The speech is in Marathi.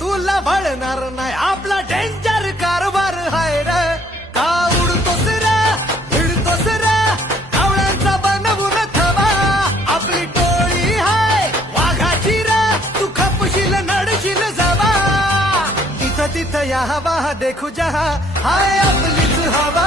तुला वळणार नाही आपला डेंजर कारभार हाय रे का उडतोस रे भिडतोस रे कावळ्यांचा बनवून थवा आपली टोळी हाय वाघाची रे तू खपशील नडशील जवा तिथं तिथं या हवा देखू जहा हाय आपलीच हवा